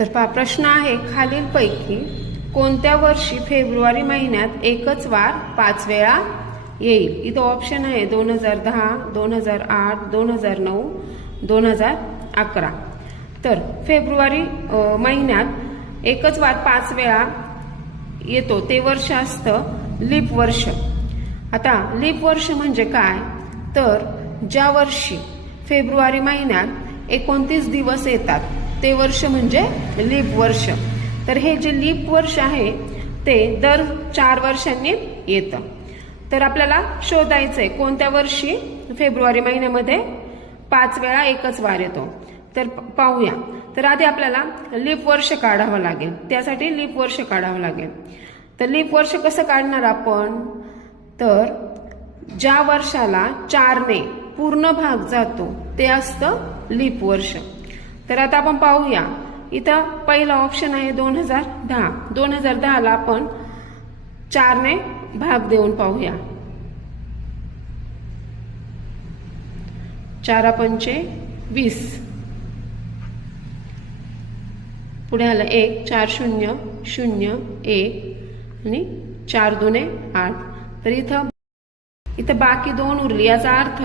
तर पहा प्रश्न आहे, खालीलपैकी कोणत्या वर्षी फेब्रुवारी महिन्यात एकच वार 5 वेळा येईल? इथं ऑप्शन आहे 2010, 2008, 2009, 2011. तर फेब्रुवारी महिन्यात एकच वार 5 वेळा येतो ते वर्ष असतं लीप वर्ष. आता लीप वर्ष म्हणजे काय? तर ज्या वर्षी फेब्रुवारी महिन्यात 29 दिवस येतात ते वर्ष म्हणजे लीप वर्ष. तर हे जे लीप वर्ष आहे ते दर 4 वर्षांनी येतं. तर आपल्याला शोधायचंय कोणत्या वर्षी फेब्रुवारी महिन्यामध्ये 5 वेळा एकच वार येतो. तर पाहूया. तर आधी आपल्याला लीप वर्ष काढावं लागेल. त्यासाठी लीप वर्ष काढावं लागेल. तर लीप वर्ष कसं काढणार आपण? तर ज्या वर्षाला 4ने पूर्ण भाग जातो ते असतं लीप वर्ष. तर आता आपण पाहूया. इथं पहिला ऑप्शन आहे 2010. 2010ला आपण 4ने भाग देऊन पाहूया. 4 पंचे 20. पुढे आलं 1, 4 0 0 1 आणि 4 2 8. तर इथं बाकी 2 उरली. याचा अर्थ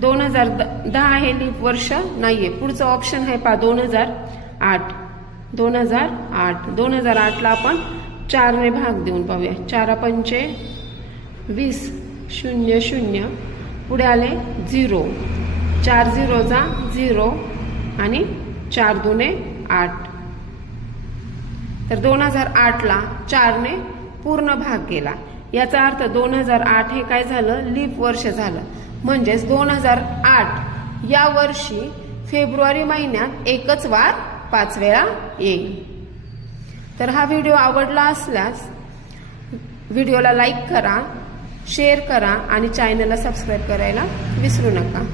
2010 हे लीप वर्ष नाहीये. पुढचं ऑप्शन आहे पहा 2008. 2008ला आपण 4ने भाग देऊन पाहूया. 4 पंचे 20 0 0. पुढे आले 0. 4 0 जा 0 आणि 4 2 8. तर 2008ला 4ने पूर्ण भाग केला. याचा अर्थ 2008 हे काय झालं? लीप वर्ष झालं. म्हणजेच 2008 या वर्षी फेब्रुवारी महिन्यात एकच वार 5 वेळा येईल. तर हा व्हिडिओ आवडला असल्यास व्हिडिओला लाईक करा, शेअर करा आणि चॅनलला सबस्क्राईब करायला विसरू नका.